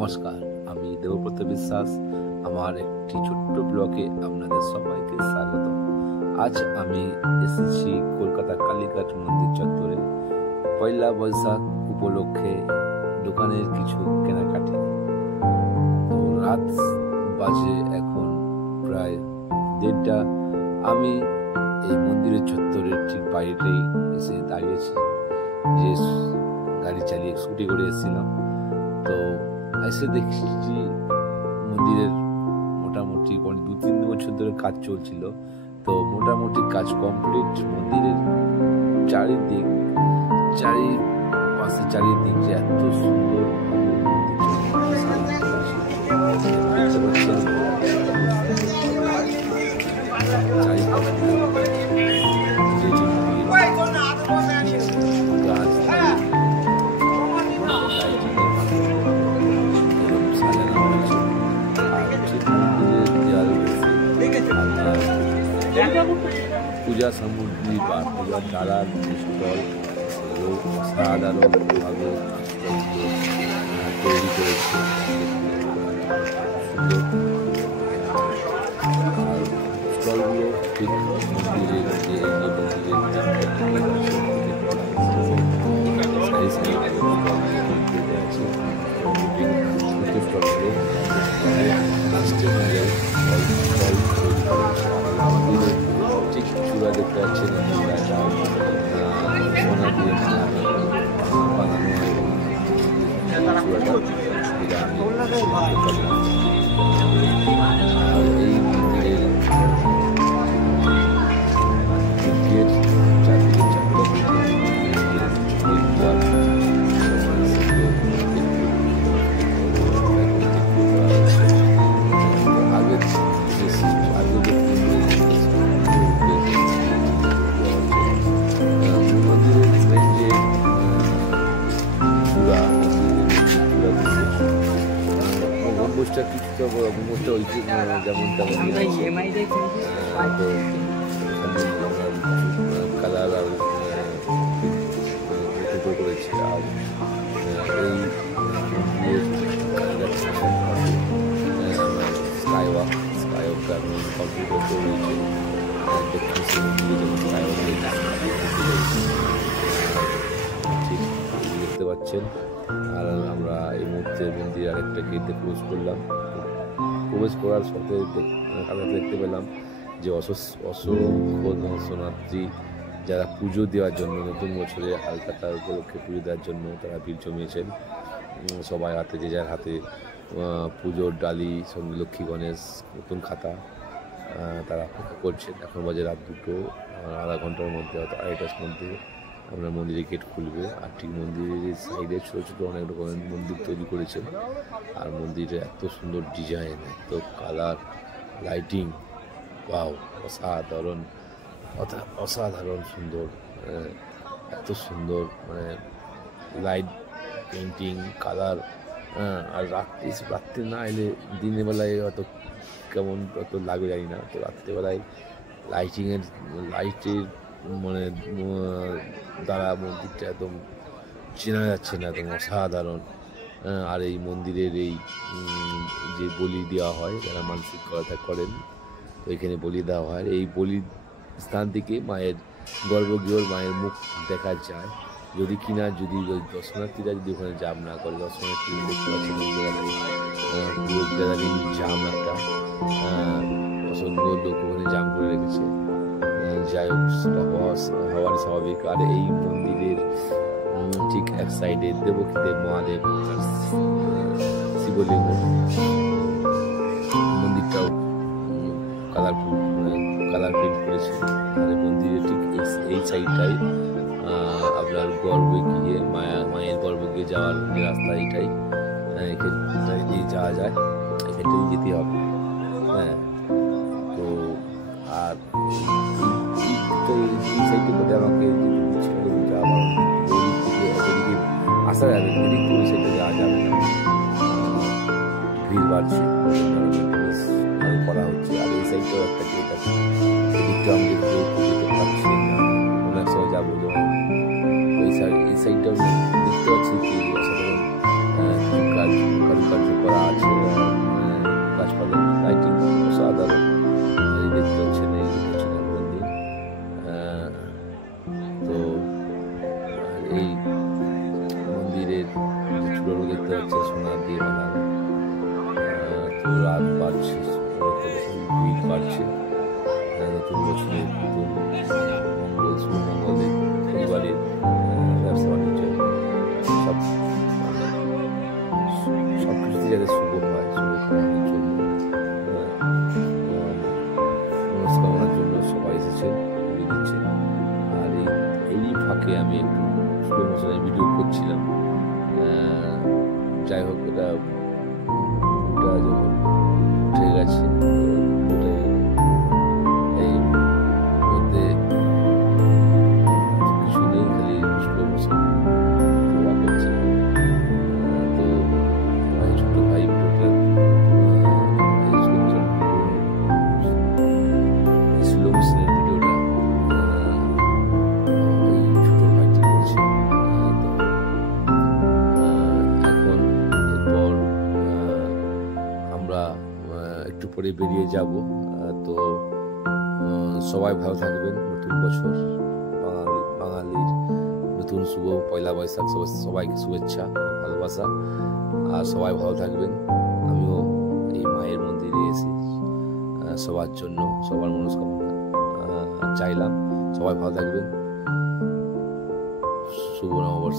নমস্কার, আমি দেবব্রত বিশ্বাস। আমার একটি ছোট্ট ব্লগে আপনাদের সবাইকে স্বাগত। আজ আমি এসেছি কলকাতা কালীঘাট মন্দির চত্বরে পয়লা বৈশাখ উপলক্ষে দোকানের কিছু কেনাকাটি। তো রাত বাজে এখন প্রায় 1:30। আমি এই মন্দিরের চত্বরের ঠিক বাইরেই এসে দাঁড়িয়েছি, যে গাড়ি চালিয়ে স্কুটি করে এসেছিলাম। তো এসে দেখছি মন্দিরের মোটামুটি 2-3 বছর ধরে কাজ চলছিল, তো মোটামুটি কাজ কমপ্লিট। মন্দিরের চারিদিক যে এত সুন্দর পূজা সামগ্রী বা পূজার ডালার স্টল অসাধারণভাবে তৈরি করেছে। স্টলগুলো ঠিক মন্দিরের যে ঠিক চূড়া দেখতে পাচ্ছেন, সোনা দিয়ে বানানো এই মন্দিরের গম্বুজটা কিছুটা গম্বুজটা ওই যেমন কালার আর টুকরো করেছে। আর এই স্কাইওয়াকটা কমপ্লিট রয়েছে, ঠিক দেখতে পাচ্ছেন। আর আমরা এই মুহূর্তে মন্দির আরেকটা গেটে প্রবেশ করার সাথে দেখতে পেলাম যে অসংখ্য দর্শনার্থী যারা পুজো দেওয়ার জন্য, নতুন বছরে হালখাতা উপলক্ষে পুজো দেওয়ার জন্য তারা ভিড় জমিয়েছেন। সবাই হাতে, যে যার হাতে পুজোর ডালি, সঙ্গে লক্ষ্মী গণেশ, নতুন খাতা তারা অপেক্ষা করছেন। এখন বাজে রাত 2, আধা ঘন্টার মধ্যে, 2:30টার মধ্যে আপনার মন্দিরের গেট খুলবে। আর ঠিক মন্দিরের সাইডে ছোটো ছোটো অনেক রকমের মন্দির তৈরি করেছেন। আর মন্দিরে এত সুন্দর ডিজাইন, এত কালার, লাইটিং, ওয়াও, অসাধারণ সুন্দর, এত সুন্দর, মানে লাইট পেন্টিং, কালার। আর রাত্রে না এলে, দিনের বেলায় অত লাগবে জানি না, তো রাত্রেবেলায় লাইটের মানে দ্বারা মন্দিরটা একদম চেনা যাচ্ছে না, একদম অসাধারণ। আর এই মন্দিরের এই যে বলি দেওয়া হয়, যারা মানসিক করেন, তো এখানে বলি দেওয়া হয়। এই বলি স্থান থেকে মায়ের গর্ভগৃহর মায়ের মুখ দেখা যায়। যদি দর্শনার্থীরা যদি ওখানে জাম না করে, দর্শনার্থী দেখতে পাচ্ছেন পুরো গ্যাদারিং জাম, একটা অসংখ্য লোক ওখানে জাম করে রেখেছে। যাই হোক, সেটা হওয়ার স্বাভাবিক। আর এই মন্দিরের ঠিক এক সাইডে দেবকীদেব মহাদেব শিবলিঙ্গ, মন্দিরটাও কালার প্রিন্ট করেছে। আর মন্দিরের ঠিক এই সাইডটাই আপনার মায়ের গর্ভে গিয়ে যাওয়ার যে রাস্তা, এইটাই এখানে দিয়ে যাওয়া যায়, এখানটাই যেতে হবে। হ্যাঁ, তো আর এই সাইডে করে আমাকে আসা যাবে, এদিক থেকে ওই সাইডে যাওয়া যাবে না, ভিড় বাড়ছে, করা হচ্ছে। আর এই সাইডটাও একটা গেট আছে, এদিকটা আমি যেতে পারছি না, অনেক সময় যাবো। এই সাইডটাও দেখতে পাচ্ছি কি অসাধারণ কারুকার্য করা আছে, গাছপালা লাইটিং অসাধারণ। এই দেখতে পাচ্ছেন, এই হচ্ছে মন্দির। তো এই মন্দিরের চূড়াও দেখতে পাচ্ছেন সোনার দিয়ে বানানো। তো রাত বাড়ছে, ভিড় বাড়ছে, নতুন বছরের নতুন মঙ্গল, শুভমঙ্গলে পরিবারের ব্যবসা বাণিজ্য সব কিছুতে যাতে শুভ হয়, শুভ কামনার জন্য, মনস্কামনার জন্য সবাই এসেছেন, পুজো দিচ্ছেন। আর এই ফাঁকে আমি একটু স্লো মোশনে ভিডিও করছিলাম। যাই হোক, এটা যখন উঠে গেছে, এই মধ্যে কিছু নেই, খালি স্লো মোশন করছে। তো ছোট ভাই স্লো মোশনের ভিডিওটা ওই ছোট ভাইটি করেছে। এখন এরপর আমরা একটু পরে বেরিয়ে যাব। তো সবাই ভালো থাকবেন। নতুন বছর, বাঙালির নতুন শুভ পয়লা বৈশাখ, সবাইকে শুভেচ্ছা, ভালোবাসা। আর সবাই ভালো থাকবেন। আমিও এই মায়ের মন্দিরে এসে সবার জন্য, সবার মনস্কামনা চাইলাম। সবাই ভালো থাকবেন। শুভ নববর্ষ।